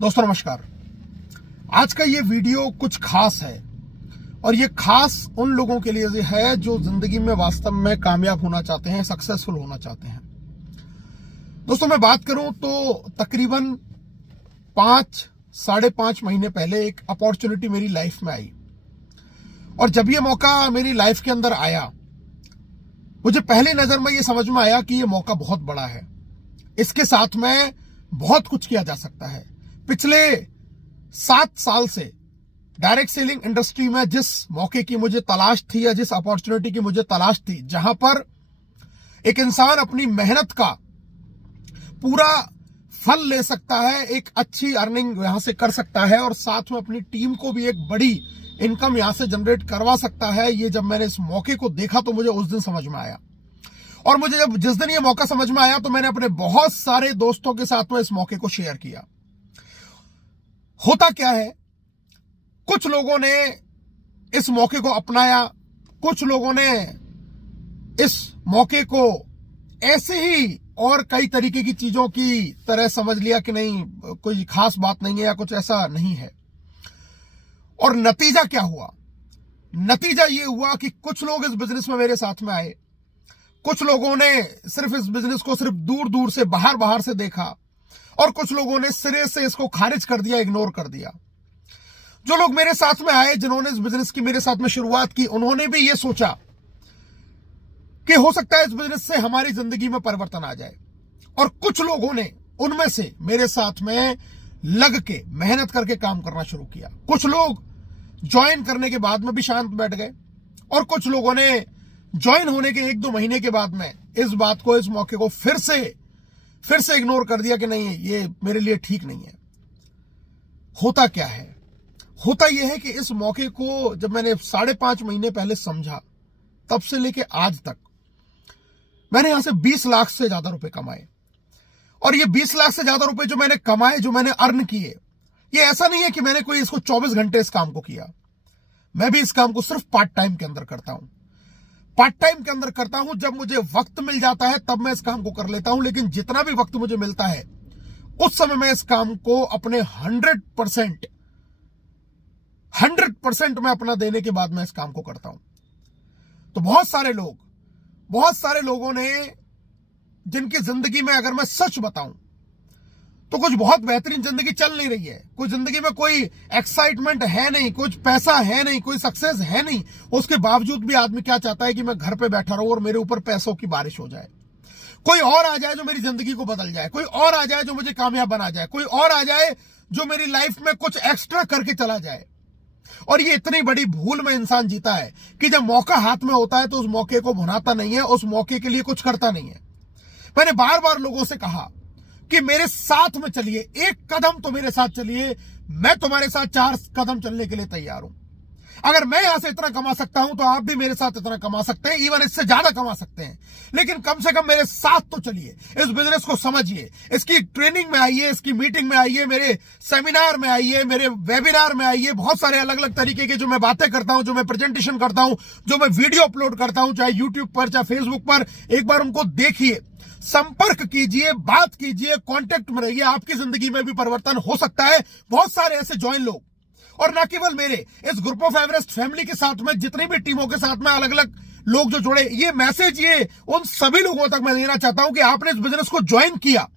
दोस्तों नमस्कार। आज का ये वीडियो कुछ खास है और ये खास उन लोगों के लिए है जो जिंदगी में वास्तव में कामयाब होना चाहते हैं, सक्सेसफुल होना चाहते हैं। दोस्तों मैं बात करूं तो तकरीबन 5-5.5 महीने पहले एक अपॉर्चुनिटी मेरी लाइफ में आई और जब ये मौका मेरी लाइफ के अंदर आया, मुझे पहली नजर में ये समझ में आया कि ये मौका बहुत बड़ा है। इसके साथ में बहुत कुछ किया जा सकता है। पिछले 7 साल से डायरेक्ट सेलिंग इंडस्ट्री में जिस मौके की मुझे तलाश थी या जिस अपॉर्चुनिटी की मुझे तलाश थी, जहां पर एक इंसान अपनी मेहनत का पूरा फल ले सकता है, एक अच्छी अर्निंग यहां से कर सकता है और साथ में अपनी टीम को भी एक बड़ी इनकम यहां से जनरेट करवा सकता है, ये जब मैंने इस मौके को देखा तो मुझे उस दिन समझ में आया। और मुझे जिस दिन ये मौका समझ में आया तो मैंने अपने बहुत सारे दोस्तों के साथ में इस मौके को शेयर किया। होता क्या है, कुछ लोगों ने इस मौके को अपनाया, कुछ लोगों ने इस मौके को ऐसे ही और कई तरीके की चीजों की तरह समझ लिया कि नहीं, कोई खास बात नहीं है या कुछ ऐसा नहीं है। और नतीजा क्या हुआ? नतीजा ये हुआ कि कुछ लोग इस बिजनेस में मेरे साथ में आए, कुछ लोगों ने सिर्फ इस बिजनेस को सिर्फ दूर दूर से बाहर से देखा और कुछ लोगों ने सिरे से इसको खारिज कर दिया, इग्नोर कर दिया। जो लोग मेरे साथ में आए, जिन्होंने इस बिजनेस की मेरे साथ में शुरुआत की, उन्होंने भी ये सोचा कि हो सकता है इस बिजनेस से हमारी जिंदगी में परिवर्तन आ जाए। और कुछ लोगों ने उनमें से मेरे साथ में लग के मेहनत करके काम करना शुरू किया। कुछ लोग ज्वाइन करने के बाद में भी शांत बैठ गए और कुछ लोगों ने ज्वाइन होने के 1-2 महीने के बाद में इस बात को, इस मौके को फिर से इग्नोर कर दिया कि नहीं, ये मेरे लिए ठीक नहीं है। होता क्या है? होता यह है कि इस मौके को जब मैंने 5.5 महीने पहले समझा, तब से लेके आज तक मैंने यहां से 20 लाख से ज्यादा रुपए कमाए। और ये 20 लाख से ज्यादा रुपए जो मैंने कमाए, जो मैंने अर्न किए, ये ऐसा नहीं है कि मैंने कोई इसको 24 घंटे इस काम को किया। मैं भी इस काम को सिर्फ पार्ट टाइम के अंदर करता हूं। पार्ट टाइम के अंदर करता हूं, जब मुझे वक्त मिल जाता है तब मैं इस काम को कर लेता हूं। लेकिन जितना भी वक्त मुझे मिलता है उस समय मैं इस काम को अपने 100% मैं अपना देने के बाद मैं इस काम को करता हूं। तो बहुत सारे लोगों ने, जिनकी जिंदगी में अगर मैं सच बताऊं तो कुछ बहुत बेहतरीन जिंदगी चल नहीं रही है, कुछ जिंदगी में कोई एक्साइटमेंट है नहीं, कुछ पैसा है नहीं, कोई सक्सेस है नहीं, उसके बावजूद भी आदमी क्या चाहता है कि मैं घर पे बैठा रहूं और मेरे ऊपर पैसों की बारिश हो जाए। कोई और आ जाए जो मेरी जिंदगी को बदल जाए, कोई और आ जाए जो मुझे कामयाब बना जाए, कोई और आ जाए जो मेरी लाइफ में कुछ एक्स्ट्रा करके चला जाए। और ये इतनी बड़ी भूल में इंसान जीता है कि जब मौका हाथ में होता है तो उस मौके को भुनाता नहीं है, उस मौके के लिए कुछ करता नहीं है। मैंने बार बार लोगों से कहा कि मेरे साथ में चलिए, एक कदम तो मेरे साथ चलिए, मैं तुम्हारे साथ 4 कदम चलने के लिए तैयार हूं। अगर मैं यहां से इतना कमा सकता हूं तो आप भी मेरे साथ इतना कमा सकते हैं, इवन इससे ज्यादा कमा सकते हैं। लेकिन कम से कम मेरे साथ तो चलिए, इस बिजनेस को समझिए, इसकी ट्रेनिंग में आइए, इसकी मीटिंग में आइए, मेरे सेमिनार में आइए, मेरे वेबिनार में आइए। बहुत सारे अलग अलग तरीके के जो मैं बातें करता हूं, जो मैं प्रेजेंटेशन करता हूं, जो मैं वीडियो अपलोड करता हूं, चाहे यूट्यूब पर चाहे फेसबुक पर, एक बार उनको देखिए, संपर्क कीजिए, बात कीजिए, कांटेक्ट में रहिए। आपकी जिंदगी में भी परिवर्तन हो सकता है। बहुत सारे ऐसे ज्वाइन लोग, और ना केवल मेरे इस ग्रुप ऑफ एवरेस्ट फैमिली के साथ में, जितनी भी टीमों के साथ में अलग अलग लोग जो जुड़े, ये मैसेज ये उन सभी लोगों तक मैं देना चाहता हूं कि आपने इस बिजनेस को ज्वाइन किया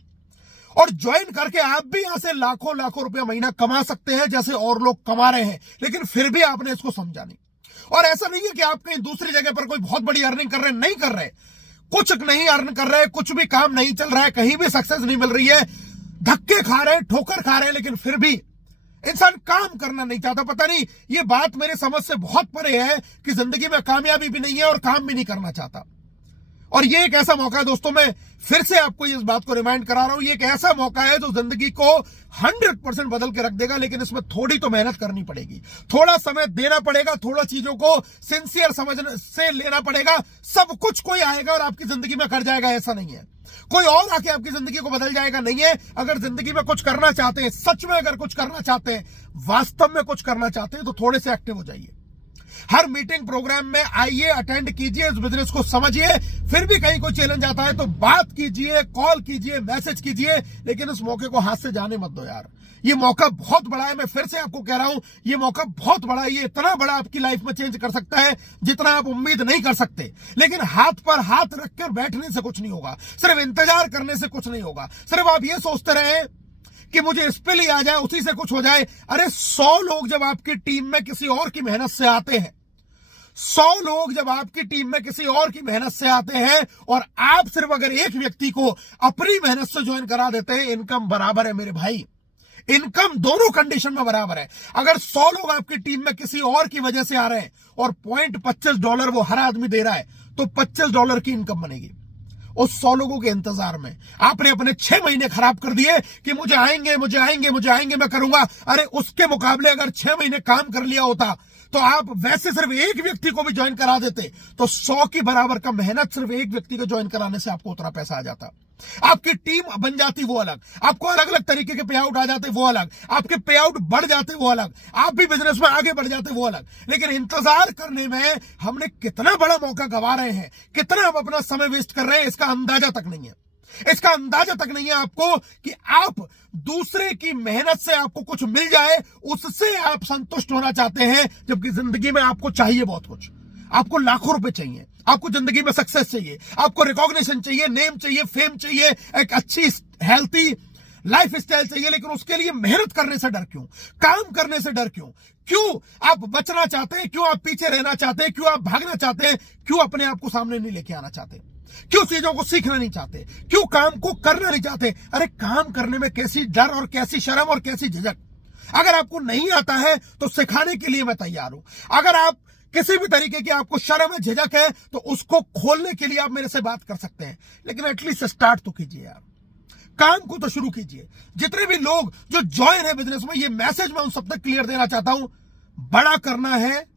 और ज्वाइन करके आप भी यहां से लाखों रुपया महीना कमा सकते हैं जैसे और लोग कमा रहे हैं। लेकिन फिर भी आपने इसको समझा नहीं। और ऐसा नहीं है कि आप कहीं दूसरी जगह पर कोई बहुत बड़ी अर्निंग कर रहे हैं, नहीं कर रहे, कुछ नहीं अर्न कर रहे, कुछ भी काम नहीं चल रहा है, कहीं भी सक्सेस नहीं मिल रही है, धक्के खा रहे हैं, ठोकर खा रहे हैं, लेकिन फिर भी इंसान काम करना नहीं चाहता। पता नहीं, ये बात मेरे समझ से बहुत परे है कि जिंदगी में कामयाबी भी नहीं है और काम भी नहीं करना चाहता। और ये एक ऐसा मौका है दोस्तों, मैं फिर से आपको इस बात को रिमाइंड करा रहा हूं, ये एक ऐसा मौका है जो जिंदगी को 100% बदल के रख देगा। लेकिन इसमें थोड़ी तो मेहनत करनी पड़ेगी, थोड़ा समय देना पड़ेगा, थोड़ा चीजों को सिंसियर समझने से लेना पड़ेगा। सब कुछ कोई आएगा और आपकी जिंदगी में कर जाएगा, ऐसा नहीं है। कोई और आके आपकी जिंदगी को बदल जाएगा, नहीं है। अगर जिंदगी में कुछ करना चाहते हैं, सच में अगर कुछ करना चाहते हैं, वास्तव में कुछ करना चाहते हैं, तो थोड़े से एक्टिव हो जाइए। हर मीटिंग प्रोग्राम में आइए, अटेंड कीजिए, इस बिजनेस को समझिए। फिर भी कहीं कोई चैलेंज आता है तो बात कीजिए, कॉल कीजिए, मैसेज कीजिए, लेकिन इस मौके को हाथ से जाने मत दो यार। ये मौका बहुत बड़ा है। मैं फिर से आपको कह रहा हूं, ये मौका बहुत बड़ा है। ये इतना बड़ा आपकी लाइफ में चेंज कर सकता है जितना आप उम्मीद नहीं कर सकते। लेकिन हाथ पर हाथ रखकर बैठने से कुछ नहीं होगा, सिर्फ इंतजार करने से कुछ नहीं होगा। सिर्फ आप ये सोचते रहे कि मुझे इस पे ही आ जाए, उसी से कुछ हो जाए। अरे 100 लोग जब आपकी टीम में किसी और की मेहनत से आते हैं, 100 लोग जब आपकी टीम में किसी और की मेहनत से आते हैं और आप सिर्फ अगर एक व्यक्ति को अपनी मेहनत से ज्वाइन करा देते हैं, इनकम बराबर है मेरे भाई। इनकम दोनों कंडीशन में बराबर है। अगर 100 लोग आपकी टीम में किसी और की वजह से आ रहे हैं और $25 वो हर आदमी दे रहा है, तो $25 की इनकम बनेगी। उस 100 लोगों के इंतजार में आपने अपने 6 महीने खराब कर दिए कि मुझे आएंगे, मुझे आएंगे, मुझे आएंगे, मैं करूंगा। अरे उसके मुकाबले अगर 6 महीने काम कर लिया होता तो आप वैसे सिर्फ एक व्यक्ति को भी ज्वाइन करा देते तो 100 की बराबर का मेहनत सिर्फ एक व्यक्ति को ज्वाइन कराने से आपको उतना पैसा आ जाता। आपकी टीम बन जाती वो अलग, आपको अलग अलग तरीके के पे आउट आ जाते वो अलग, आपके पे आउट बढ़ जाते वो अलग, आप भी बिजनेस में आगे बढ़ जाते वो अलग। लेकिन इंतजार करने में हमने कितना बड़ा मौका गंवा रहे हैं, कितना हम अपना समय वेस्ट कर रहे हैं, इसका अंदाजा तक नहीं है। इसका अंदाजा तक नहीं है आपको कि आप दूसरे की मेहनत से आपको कुछ मिल जाए, उससे आप संतुष्ट होना चाहते हैं, जबकि जिंदगी में आपको चाहिए बहुत कुछ। आपको लाखों रुपए चाहिए, आपको जिंदगी में सक्सेस चाहिए, आपको रिकॉग्निशन चाहिए, नेम चाहिए, फेम चाहिए, एक अच्छी हेल्थी लाइफ स्टाइल चाहिए। लेकिन उसके लिए मेहनत करने से डर क्यों? काम करने से डर क्यों? क्यों आप बचना चाहते हैं? क्यों आप पीछे रहना चाहते हैं? क्यों आप भागना चाहते हैं? क्यों अपने आप को सामने नहीं लेके आना चाहते? क्यों चीजों को सीखना नहीं चाहते? क्यों काम को करना नहीं चाहते? अरे काम करने में कैसी डर और कैसी शर्म और कैसी झिझक। अगर आपको नहीं आता है तो सिखाने के लिए मैं तैयार हूं। अगर आप किसी भी तरीके की आपको शर्म है, झिझक है, तो उसको खोलने के लिए आप मेरे से बात कर सकते हैं। लेकिन एटलीस्ट स्टार्ट तो कीजिए यार, काम को तो शुरू कीजिए। जितने भी लोग जो ज्वाइन है बिजनेस में, ये मैसेज मैं उन सब तक क्लियर देना चाहता हूं, बड़ा करना है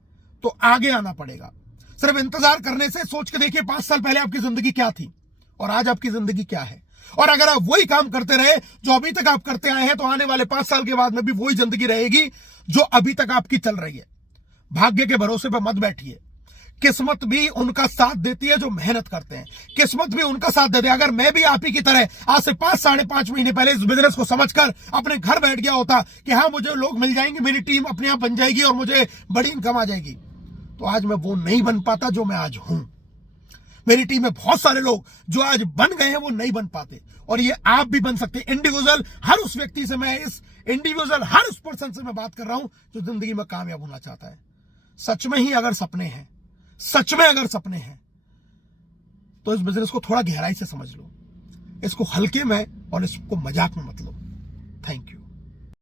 तो आगे आना पड़ेगा। सिर्फ इंतजार करने से सोच के देखिए 5 साल पहले आपकी जिंदगी क्या थी और आज आपकी जिंदगी क्या है। और अगर आप वही काम करते रहे जो अभी तक आप करते आए हैं, तो आने वाले 5 साल के बाद में भी वही जिंदगी रहेगी जो अभी तक आपकी चल रही है। भाग्य के भरोसे पर मत बैठिए। किस्मत भी उनका साथ देती है जो मेहनत करते हैं, किस्मत भी उनका साथ देती है। अगर मैं भी आप ही की तरह आज से 5-5.5 महीने पहले इस बिजनेस को समझकर अपने घर बैठ गया होता कि हाँ मुझे लोग मिल जाएंगे, मेरी टीम अपने आप बन जाएगी और मुझे बड़ी इनकम आ जाएगी, तो आज मैं वो नहीं बन पाता जो मैं आज हूं। मेरी टीम में बहुत सारे लोग जो आज बन गए हैं वो नहीं बन पाते, और ये आप भी बन सकते हैं। इंडिविजुअल हर उस व्यक्ति से मैं हर उस पर्सन से मैं बात कर रहा हूं जो जिंदगी में कामयाब होना चाहता है। सच में अगर सपने हैं तो इस बिजनेस को थोड़ा गहराई से समझ लो, इसको हल्के में और इसको मजाक में मत लो। Thank you.